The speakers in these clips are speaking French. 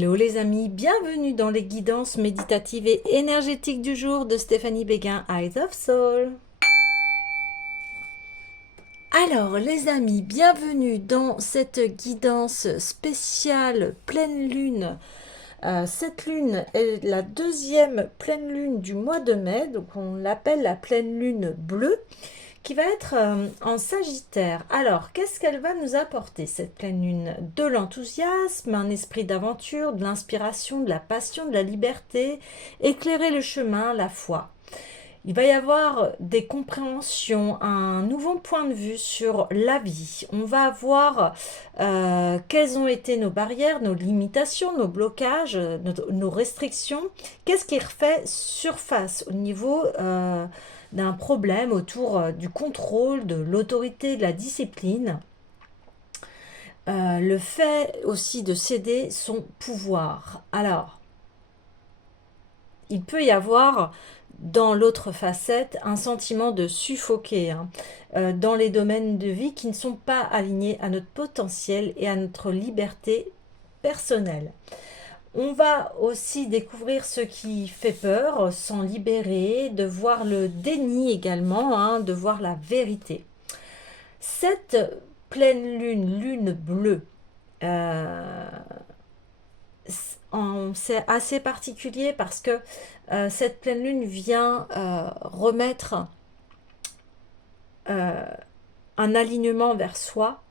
Hello les amis, bienvenue dans les guidances méditatives et énergétiques du jour de Stéphanie Béguin, Eyes of Soul. Alors les amis, bienvenue dans cette guidance spéciale pleine lune. Cette lune est la deuxième pleine lune du mois de mai, donc on l'appelle la pleine lune bleue, qui va être en Sagittaire. Alors, qu'est-ce qu'elle va nous apporter, cette pleine lune? De l'enthousiasme, un esprit d'aventure, de l'inspiration, de la passion, de la liberté, éclairer le chemin, la foi. Il va y avoir des compréhensions, un nouveau point de vue sur la vie. On va voir quelles ont été nos barrières, nos limitations, nos blocages, nos restrictions. Qu'est-ce qui refait surface au niveau d'un problème autour du contrôle, de l'autorité, de la discipline. Le fait aussi de céder son pouvoir. Alors, il peut y avoir dans l'autre facette un sentiment de suffoquer dans les domaines de vie qui ne sont pas alignés à notre potentiel et à notre liberté personnelle. On va aussi découvrir ce qui fait peur, s'en libérer, de voir le déni également, de voir la vérité. Cette pleine lune, lune bleue, c'est assez particulier parce que cette pleine lune vient remettre un alignement vers soi,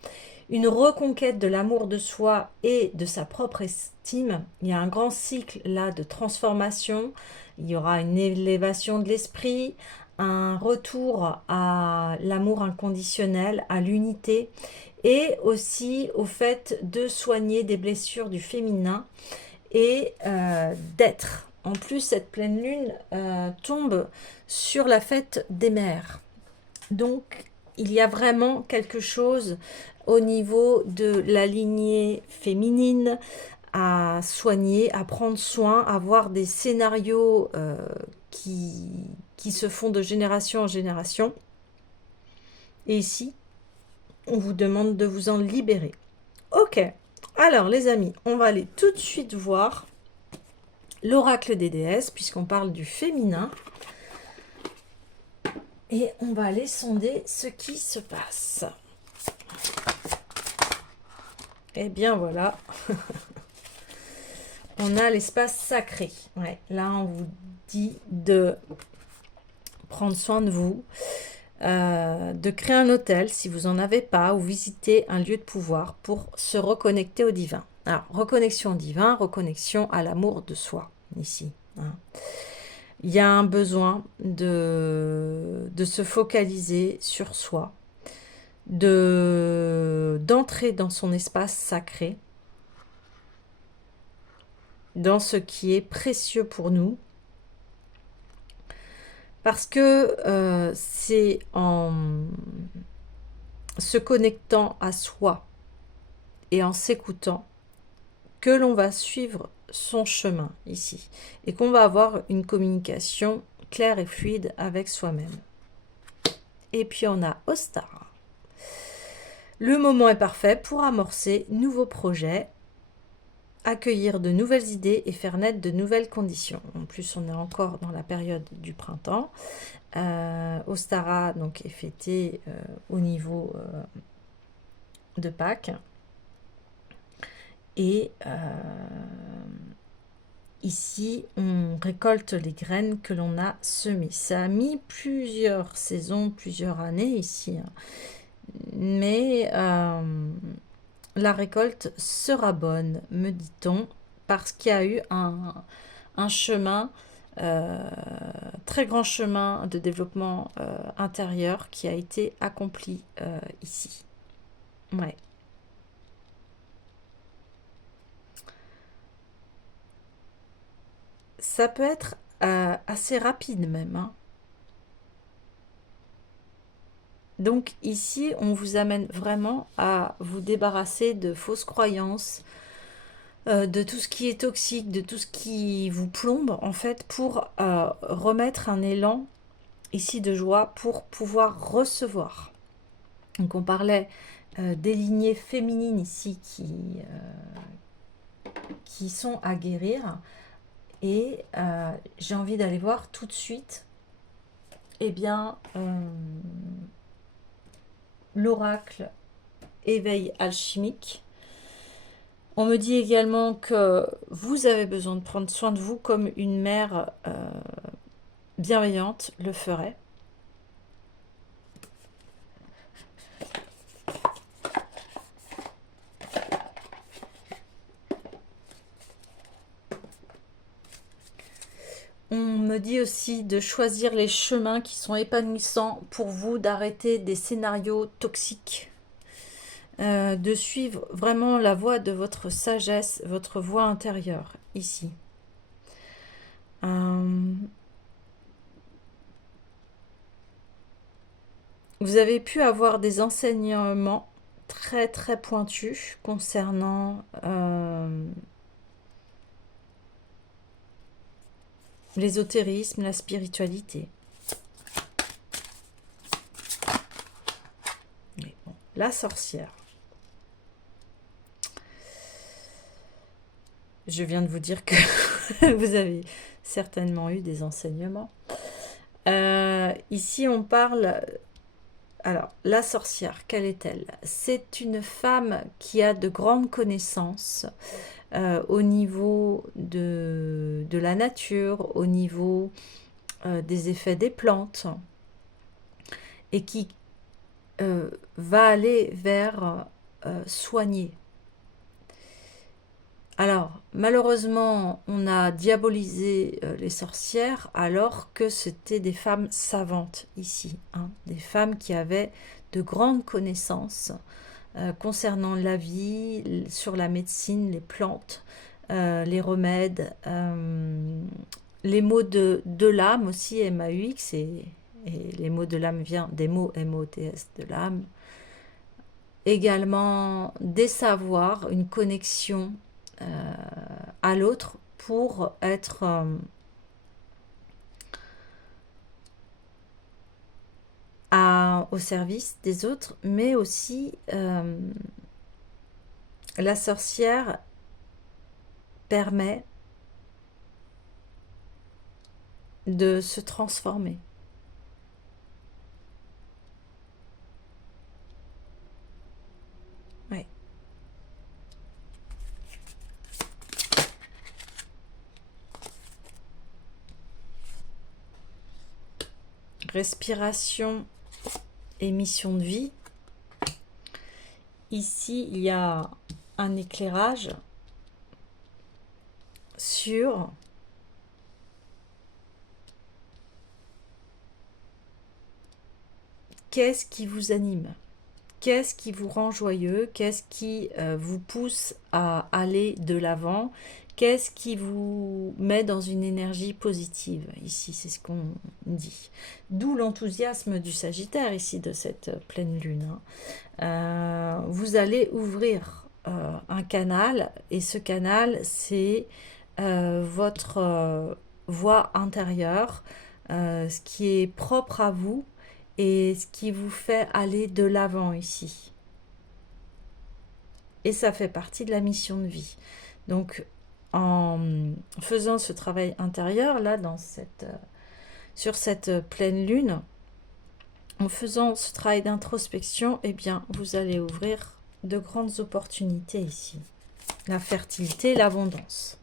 une reconquête de l'amour de soi et de sa propre estime. Il y a un grand cycle là de transformation. Il y aura une élévation de l'esprit, un retour à l'amour inconditionnel, à l'unité et aussi au fait de soigner des blessures du féminin et d'être. En plus, cette pleine lune tombe sur la fête des mères. Donc, il y a vraiment quelque chose au niveau de la lignée féminine à soigner, à prendre soin, à voir des scénarios qui se font de génération en génération. Et ici, on vous demande de vous en libérer. Ok, alors les amis, on va aller tout de suite voir l'oracle des déesses, puisqu'on parle du féminin. Et on va aller sonder ce qui se passe. Et bien voilà, on a l'espace sacré. Ouais, là, on vous dit de prendre soin de vous, de créer un hôtel si vous n'en avez pas, ou visiter un lieu de pouvoir pour se reconnecter au divin. Alors, reconnexion au divin, reconnexion à l'amour de soi, ici. Il y a un besoin de se focaliser sur soi, d'entrer dans son espace sacré, dans ce qui est précieux pour nous, parce que c'est en se connectant à soi et en s'écoutant que l'on va suivre son chemin ici et qu'on va avoir une communication claire et fluide avec soi-même. Et puis on a Ostara. Le moment est parfait pour amorcer nouveaux projets, accueillir de nouvelles idées et faire naître de nouvelles conditions. En plus, on est encore dans la période du printemps. Ostara donc, est fêté au niveau de Pâques. Et ici, on récolte les graines que l'on a semées. Ça a mis plusieurs saisons, plusieurs années ici. Mais la récolte sera bonne, me dit-on, parce qu'il y a eu un chemin, très grand chemin de développement intérieur qui a été accompli ici. Ouais. Ça peut être assez rapide même. Donc ici, on vous amène vraiment à vous débarrasser de fausses croyances, de tout ce qui est toxique, de tout ce qui vous plombe, en fait, pour remettre un élan ici de joie pour pouvoir recevoir. Donc on parlait des lignées féminines ici qui sont à guérir. Et j'ai envie d'aller voir tout de suite, eh bien, l'oracle éveil alchimique. On me dit également que vous avez besoin de prendre soin de vous comme une mère bienveillante le ferait. On me dit aussi de choisir les chemins qui sont épanouissants pour vous, d'arrêter des scénarios toxiques, de suivre vraiment la voie de votre sagesse, votre voie intérieure, ici. Vous avez pu avoir des enseignements très très pointus concernant l'ésotérisme, la spiritualité. Mais bon, la sorcière. Je viens de vous dire que vous avez certainement eu des enseignements. Ici, on parle... Alors, la sorcière, quelle est-elle? C'est une femme qui a de grandes connaissances au niveau de la nature, au niveau des effets des plantes, et qui va aller vers soigner. Alors, malheureusement, on a diabolisé les sorcières alors que c'était des femmes savantes ici, hein, des femmes qui avaient de grandes connaissances concernant la vie, sur la médecine, les plantes, les remèdes, les mots de l'âme aussi, M-A-U-X, et les mots de l'âme viennent des mots M-O-T-S de l'âme. Également des savoirs, une connexion à l'autre pour être au service des autres, mais aussi la sorcière permet de se transformer. Ouais. Respiration et mission de vie. Ici, il y a un éclairage sur qu'est-ce qui vous anime, qu'est-ce qui vous rend joyeux, qu'est-ce qui vous pousse à aller de l'avant, qu'est-ce qui vous met dans une énergie positive. Ici, c'est ce qu'on dit. D'où l'enthousiasme du Sagittaire, ici, de cette pleine lune. Vous allez ouvrir un canal, et ce canal, c'est votre voix intérieure, ce qui est propre à vous et ce qui vous fait aller de l'avant ici. Et ça fait partie de la mission de vie. Donc, en faisant ce travail intérieur, là, sur cette pleine lune, en faisant ce travail d'introspection, eh bien, vous allez ouvrir de grandes opportunités ici. La fertilité, l'abondance.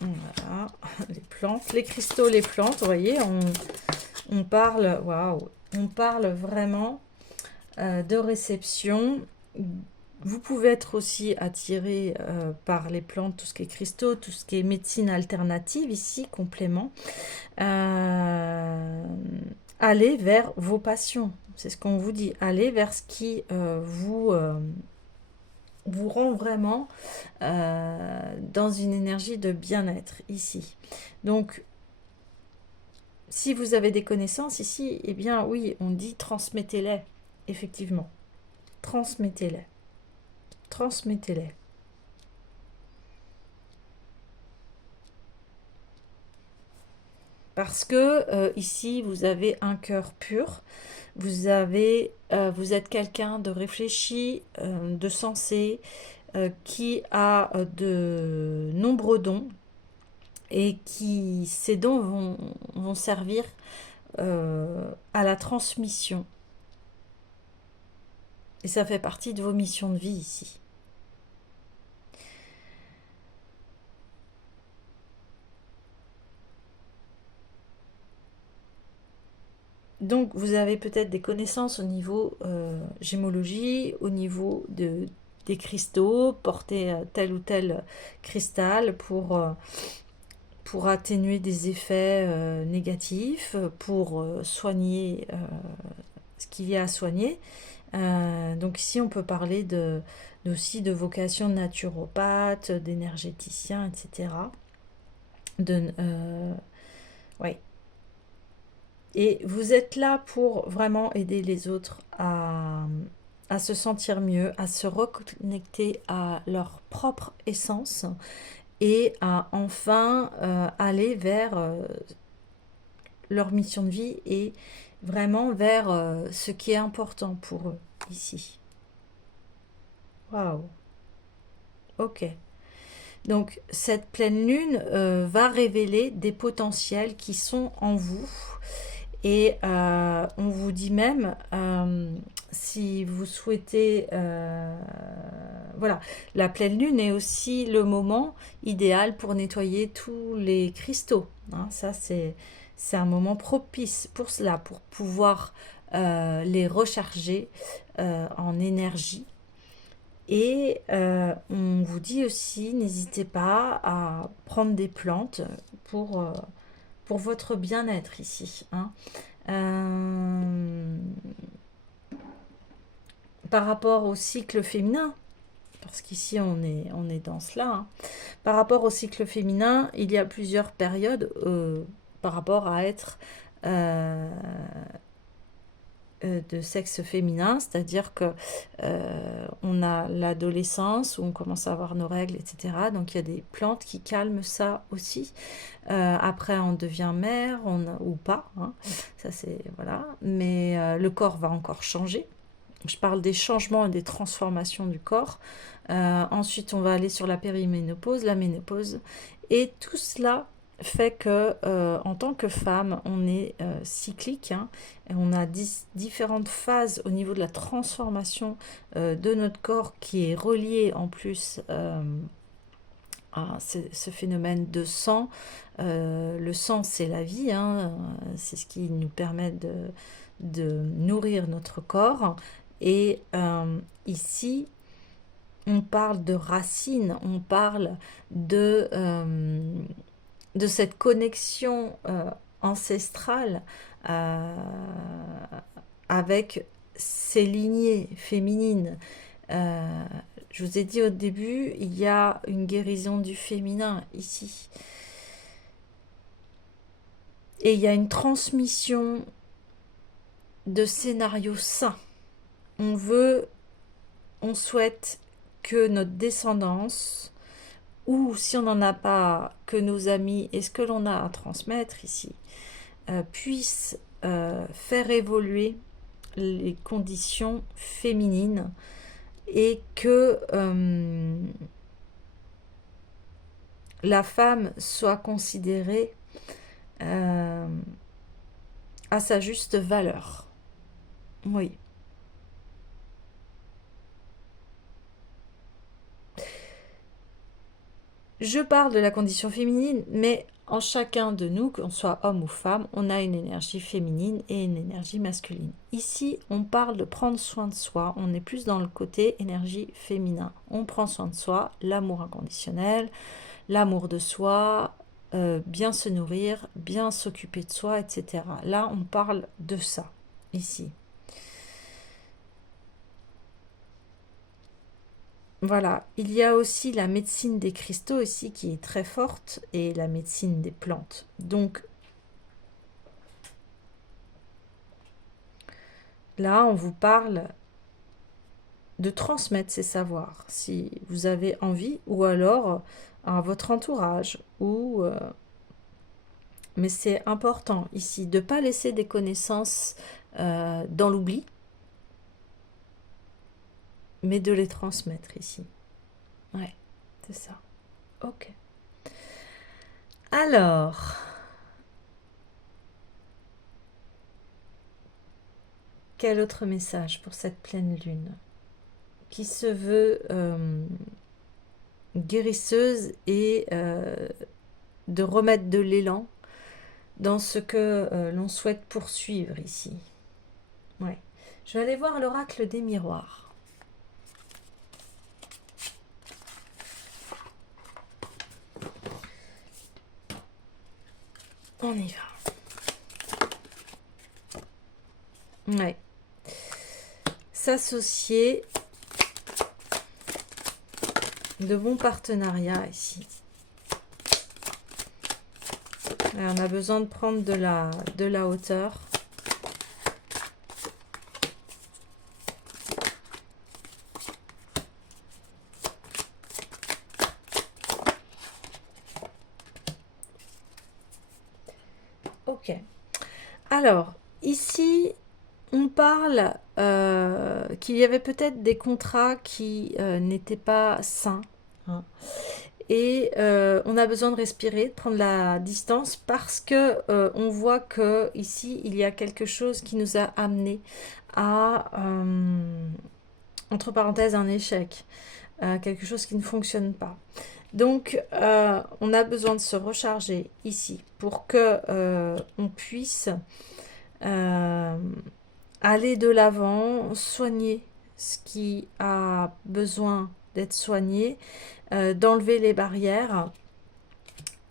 Voilà, les plantes, les cristaux, les plantes, vous voyez, on parle, waouh, on parle vraiment de réception. Vous pouvez être aussi attiré par les plantes, tout ce qui est cristaux, tout ce qui est médecine alternative, ici, complément. Allez vers vos passions, c'est ce qu'on vous dit, allez vers ce qui vous rend vraiment dans une énergie de bien-être ici. Donc, si vous avez des connaissances ici, eh bien oui, on dit transmettez-les, effectivement. Transmettez-les. Transmettez-les. Parce que ici, vous avez un cœur pur, vous êtes quelqu'un de réfléchi, de sensé, qui a de nombreux dons et qui, ces dons vont servir à la transmission. Et ça fait partie de vos missions de vie ici. Donc, vous avez peut-être des connaissances au niveau gémologie, au niveau des cristaux, porter tel ou tel cristal pour atténuer des effets négatifs, pour soigner ce qu'il y a à soigner. Donc ici, on peut parler aussi de vocation de naturopathe, d'énergéticien, etc. Ouais. Et vous êtes là pour vraiment aider les autres à se sentir mieux, à se reconnecter à leur propre essence et à enfin aller vers leur mission de vie et vraiment vers ce qui est important pour eux ici. Waouh. Ok. Donc cette pleine lune va révéler des potentiels qui sont en vous. Et on vous dit même, si vous souhaitez, voilà, la pleine lune est aussi le moment idéal pour nettoyer tous les cristaux. Hein. Ça, c'est un moment propice pour cela, pour pouvoir les recharger en énergie. Et on vous dit aussi, n'hésitez pas à prendre des plantes pour votre bien-être ici. Hein. Par rapport au cycle féminin, parce qu'ici on est dans cela, hein. Par rapport au cycle féminin, il y a plusieurs périodes par rapport à être de sexe féminin, c'est-à-dire que on a l'adolescence où on commence à avoir nos règles, etc. Donc il y a des plantes qui calment ça aussi. Après on devient mère, ou pas, hein. Ça c'est voilà. Mais le corps va encore changer. Je parle des changements et des transformations du corps. Ensuite on va aller sur la périménopause, la ménopause, et tout cela fait que en tant que femme on est cyclique, hein, et on a différentes phases au niveau de la transformation de notre corps qui est relié en plus à ce phénomène de sang. Le sang c'est la vie, hein, c'est ce qui nous permet de nourrir notre corps. Et ici on parle de racines, on parle de cette connexion ancestrale avec ces lignées féminines. Je vous ai dit au début, il y a une guérison du féminin ici. Et il y a une transmission de scénarios sains. On souhaite que notre descendance, ou si on n'en a pas, que nos amis et ce que l'on a à transmettre ici, puissent faire évoluer les conditions féminines et que la femme soit considérée à sa juste valeur. Oui. Je parle de la condition féminine, mais en chacun de nous, qu'on soit homme ou femme, on a une énergie féminine et une énergie masculine. Ici, on parle de prendre soin de soi, on est plus dans le côté énergie féminin. On prend soin de soi, l'amour inconditionnel, l'amour de soi, bien se nourrir, bien s'occuper de soi, etc. Là, on parle de ça, ici. Voilà, il y a aussi la médecine des cristaux ici qui est très forte et la médecine des plantes. Donc là, on vous parle de transmettre ces savoirs si vous avez envie, ou alors à votre entourage ou Mais c'est important ici de ne pas laisser des connaissances dans l'oubli, mais de les transmettre ici. Ouais, c'est ça. Ok. Alors, quel autre message pour cette pleine lune qui se veut guérisseuse et de remettre de l'élan dans ce que l'on souhaite poursuivre ici. Ouais. Je vais aller voir l'oracle des miroirs. On y va. Ouais. S'associer, de bons partenariats ici. Alors, on a besoin de prendre de la hauteur. Ok. Alors, ici, on parle qu'il y avait peut-être des contrats qui n'étaient pas sains. Hein. Et on a besoin de respirer, de prendre la distance parce que on voit que ici il y a quelque chose qui nous a amené à entre parenthèses un échec, quelque chose qui ne fonctionne pas. Donc on a besoin de se recharger ici pour que on puisse aller de l'avant, soigner ce qui a besoin d'être soigné, d'enlever les barrières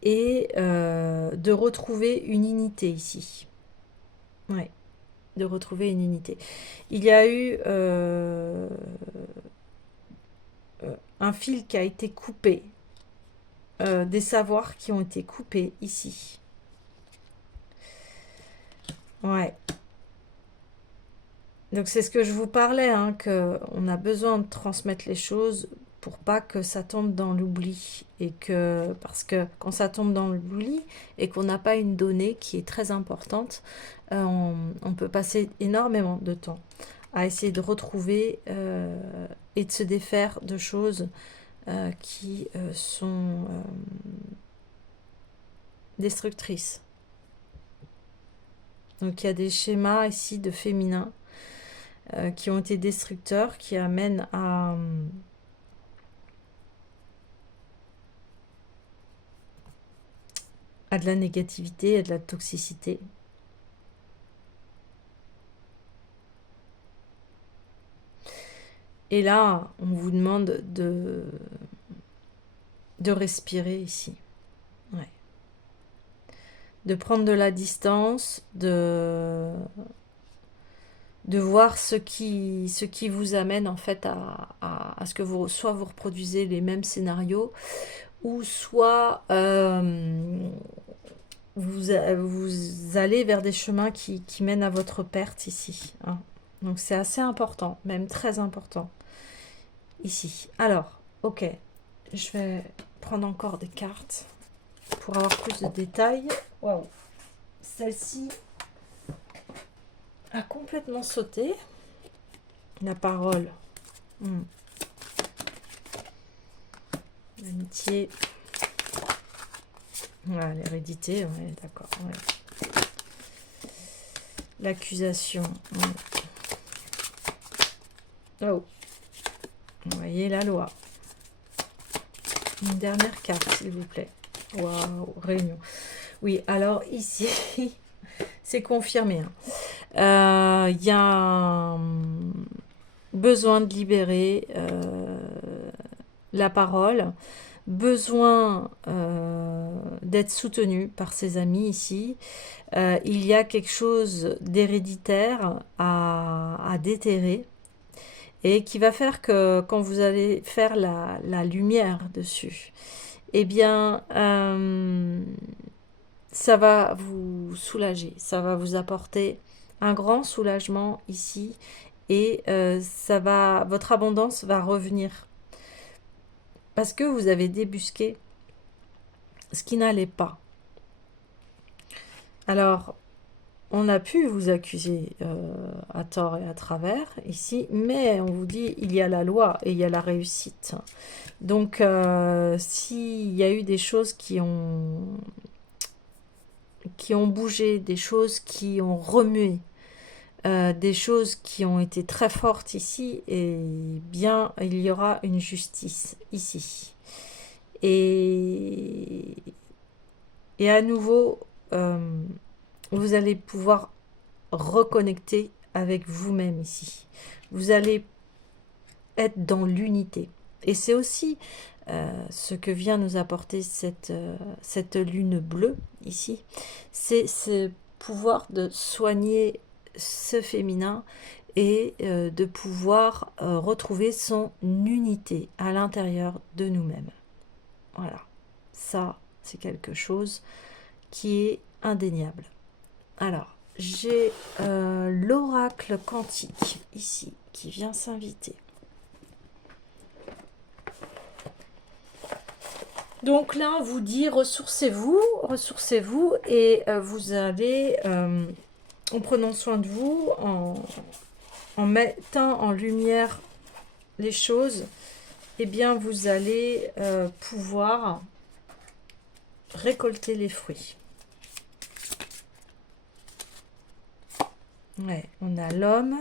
et de retrouver une unité ici. Ouais, de retrouver une unité. Il y a eu un fil qui a été coupé, des savoirs qui ont été coupés ici. Ouais. Donc c'est ce que je vous parlais, hein, qu'on a besoin de transmettre les choses pour pas que ça tombe dans l'oubli. Et que, parce que quand ça tombe dans l'oubli et qu'on n'a pas une donnée qui est très importante, on peut passer énormément de temps à essayer de retrouver et de se défaire de choses qui sont destructrices. Donc il y a des schémas ici de féminin qui ont été destructeurs, qui amènent à de la négativité, à de la toxicité. Et là, on vous demande de respirer ici. Ouais. De prendre de la distance, de voir ce qui vous amène en fait à ce que soit vous reproduisez les mêmes scénarios, ou soit vous allez vers des chemins qui mènent à votre perte ici. Hein. Donc c'est assez important, même très important ici. Alors, ok, je vais prendre encore des cartes pour avoir plus de détails. Waouh, celle-ci a complètement sauté. La parole. L'amitié. Voilà, l'hérédité, ouais, d'accord. Ouais. L'accusation. Ouais. Oh. Vous voyez la loi. Une dernière carte, s'il vous plaît. Waouh, réunion. Oui, alors ici, c'est confirmé. Il y a un besoin de libérer la parole, besoin d'être soutenu par ses amis ici. Il y a quelque chose d'héréditaire à déterrer et qui va faire que quand vous allez faire la lumière dessus, eh bien, ça va vous soulager, ça va vous apporter un grand soulagement ici et votre abondance va revenir parce que vous avez débusqué ce qui n'allait pas. Alors, on a pu vous accuser à tort et à travers ici, mais on vous dit il y a la loi et il y a la réussite. Donc, s'il y a eu des choses qui ont bougé, des choses qui ont remué, des choses qui ont été très fortes ici, et bien il y aura une justice ici. Et, et à nouveau, vous allez pouvoir reconnecter avec vous-même ici. Vous allez être dans l'unité. Et c'est aussi ce que vient nous apporter cette lune bleue ici. C'est ce pouvoir de soigner ce féminin et de pouvoir retrouver son unité à l'intérieur de nous-mêmes. Voilà, ça c'est quelque chose qui est indéniable. Alors, j'ai l'oracle quantique ici qui vient s'inviter. Donc là, on vous dit ressourcez-vous et vous allez, en prenant soin de vous, en mettant en lumière les choses, eh bien vous allez pouvoir récolter les fruits. Ouais, on a l'homme.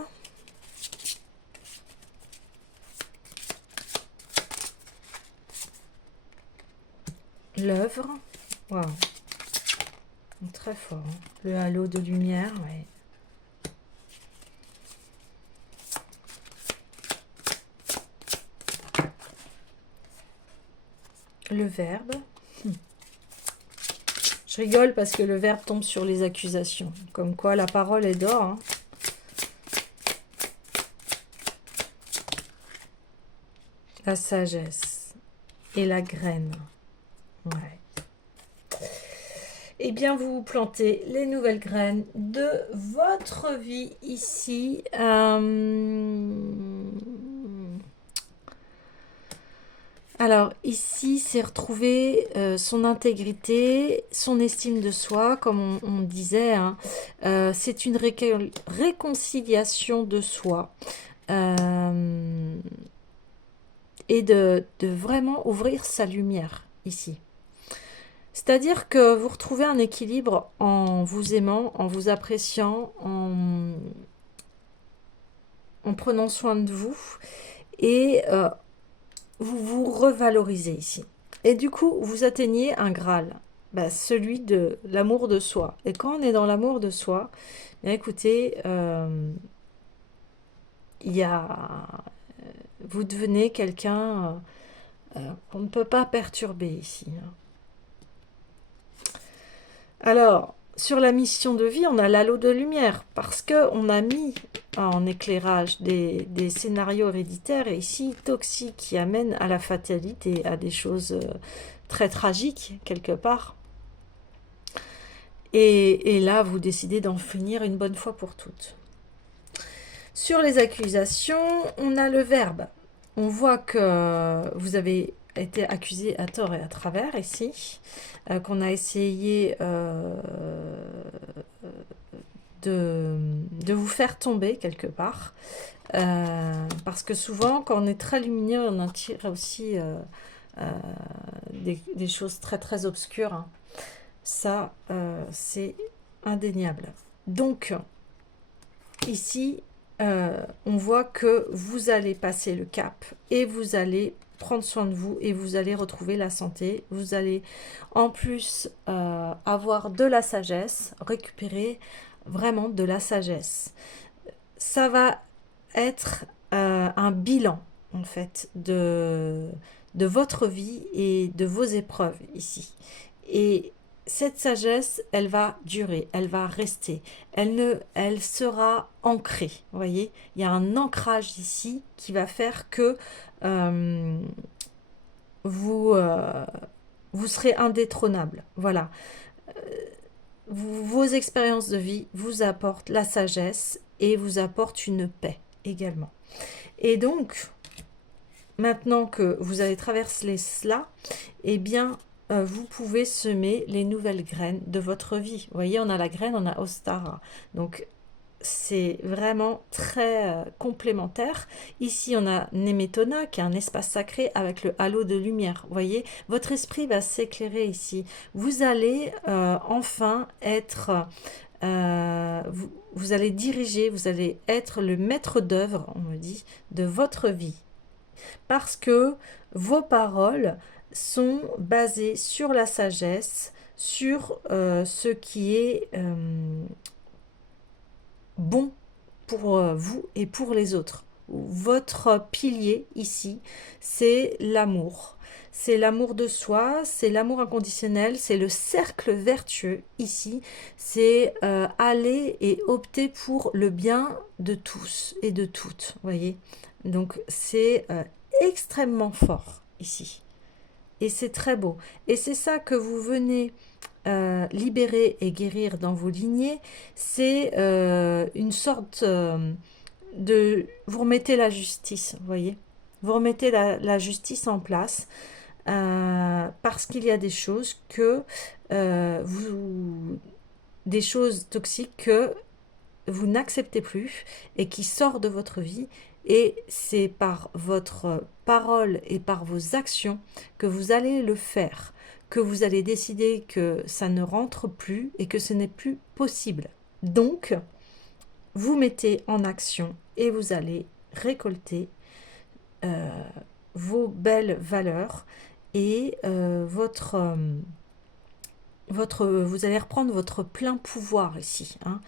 L'œuvre. Waouh. Très fort. Hein. Le halo de lumière, ouais. Le verbe. Je rigole parce que le verbe tombe sur les accusations. Comme quoi la parole est d'or. Hein. La sagesse et la graine. Ouais. Eh bien, vous plantez les nouvelles graines de votre vie ici. Alors, ici, c'est retrouver son intégrité, son estime de soi, comme on disait. Hein. C'est une réconciliation de soi. Et de vraiment ouvrir sa lumière ici. C'est-à-dire que vous retrouvez un équilibre en vous aimant, en vous appréciant, en prenant soin de vous et vous vous revalorisez ici. Et du coup, vous atteignez un Graal, celui de l'amour de soi. Et quand on est dans l'amour de soi, écoutez, il y a... vous devenez quelqu'un qu'on ne peut pas perturber ici. Alors, sur la mission de vie, on a l'halo de lumière, parce qu'on a mis en éclairage des scénarios héréditaires, et ici, toxiques, qui amènent à la fatalité, à des choses très tragiques, quelque part. Et là, vous décidez d'en finir une bonne fois pour toutes. Sur les accusations, on a le verbe. On voit que vous avez été accusé à tort et à travers ici, qu'on a essayé de vous faire tomber quelque part, parce que souvent quand on est très lumineux, on attire aussi des choses très très obscures. Hein. Ça, c'est indéniable. Donc, ici, on voit que vous allez passer le cap et vous allez prendre soin de vous et vous allez retrouver la santé. Vous allez en plus avoir de la sagesse, récupérer vraiment de la sagesse. Ça va être un bilan en fait de votre vie et de vos épreuves ici. Et cette sagesse, elle va durer, elle va rester, elle sera ancrée. Vous voyez, il y a un ancrage ici qui va faire que vous serez indétrônable. Voilà. Vos expériences de vie vous apportent la sagesse et vous apportent une paix également. Et donc, maintenant que vous avez traversé cela, eh bien, vous pouvez semer les nouvelles graines de votre vie. Vous voyez, on a la graine, on a Ostara. Donc, c'est vraiment très complémentaire. Ici, on a Nemetona, qui est un espace sacré avec le halo de lumière. Vous voyez, votre esprit va s'éclairer ici. Vous allez enfin être... vous allez diriger, vous allez être le maître d'œuvre, on me dit, de votre vie. Parce que vos paroles sont basées sur la sagesse, sur ce qui est bon pour vous et pour les autres. Votre pilier ici, c'est l'amour. C'est l'amour de soi, c'est l'amour inconditionnel, c'est le cercle vertueux ici. C'est aller et opter pour le bien de tous et de toutes. Voyez. Donc c'est extrêmement fort ici. Et c'est très beau. Et c'est ça que vous venez libérer et guérir dans vos lignées. C'est une sorte de... Vous remettez la justice, vous voyez. Vous remettez la justice en place parce qu'il y a des choses que des choses toxiques que vous n'acceptez plus et qui sortent de votre vie. Et c'est par votre parole et par vos actions que vous allez le faire, que vous allez décider que ça ne rentre plus et que ce n'est plus possible. Donc, vous mettez en action et vous allez récolter vos belles valeurs et vous allez reprendre votre plein pouvoir ici. Hein.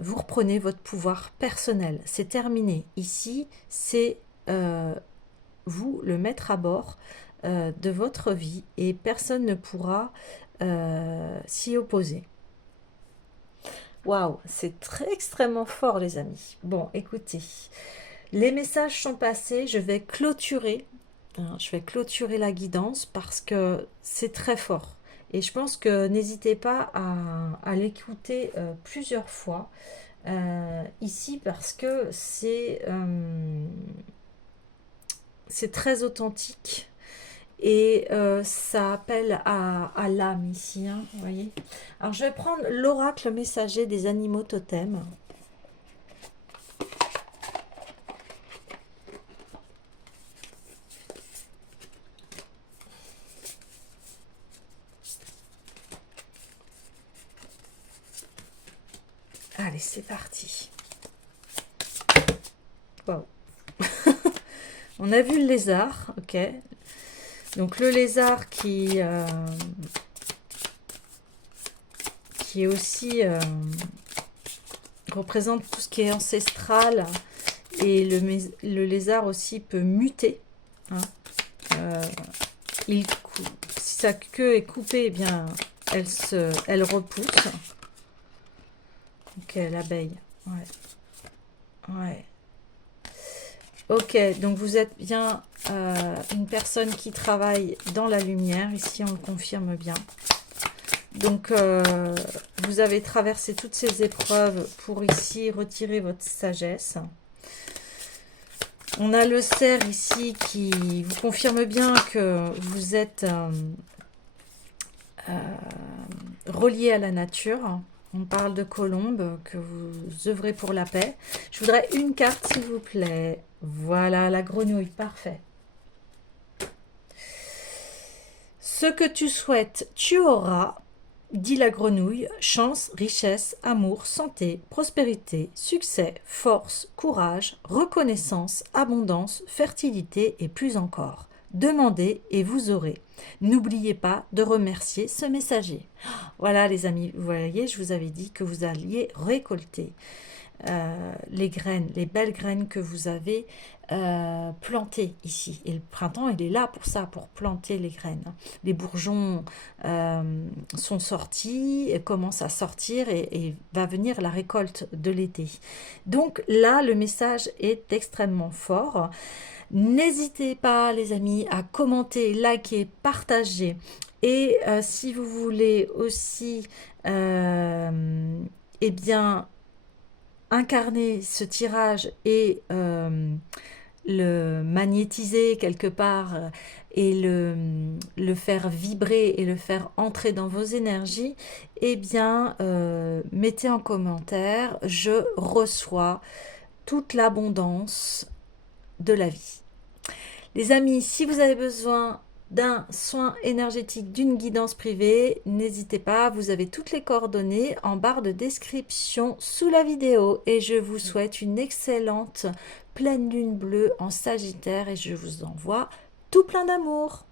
Vous reprenez votre pouvoir personnel. C'est terminé. Ici, c'est vous le mettre à bord de votre vie et personne ne pourra s'y opposer. Waouh, c'est très extrêmement fort les amis. Bon, écoutez, les messages sont passés. Je vais clôturer. Hein, je vais clôturer la guidance parce que c'est très fort. Et je pense que n'hésitez pas à l'écouter plusieurs fois ici parce que c'est très authentique et ça appelle à l'âme ici, hein, vous voyez. Alors je vais prendre l'oracle messager des animaux totems. Allez, c'est parti. Wow. On a vu le lézard, ok. Donc le lézard qui est aussi représente tout ce qui est ancestral et le lézard aussi peut muter. Hein. Si sa queue est coupée, eh bien elle repousse. Ok, l'abeille. Ouais. Ouais. Ok, donc vous êtes bien une personne qui travaille dans la lumière. Ici, on le confirme bien. Donc, vous avez traversé toutes ces épreuves pour ici retirer votre sagesse. On a le cerf ici qui vous confirme bien que vous êtes relié à la nature. On parle de colombe, que vous œuvrez pour la paix. Je voudrais une carte, s'il vous plaît. Voilà, la grenouille, parfait. Ce que tu souhaites, tu auras, dit la grenouille, chance, richesse, amour, santé, prospérité, succès, force, courage, reconnaissance, abondance, fertilité et plus encore. Demandez et vous aurez. N'oubliez pas de remercier ce messager. Voilà les amis, vous voyez, je vous avais dit que vous alliez récolter les graines, les belles graines que vous avez plantées ici. Et le printemps, il est là pour ça, pour planter les graines. Les bourgeons sont sortis, commencent à sortir et va venir la récolte de l'été. Donc là, le message est extrêmement fort. N'hésitez pas, les amis, à commenter, liker, partager. Et si vous voulez aussi, eh bien, incarner ce tirage et le magnétiser quelque part et le faire vibrer et le faire entrer dans vos énergies, eh bien, mettez en commentaire, je reçois toute l'abondance de la vie. Les amis, si vous avez besoin d'un soin énergétique, d'une guidance privée, n'hésitez pas, vous avez toutes les coordonnées en barre de description sous la vidéo et je vous souhaite une excellente pleine lune bleue en Sagittaire et je vous envoie tout plein d'amour.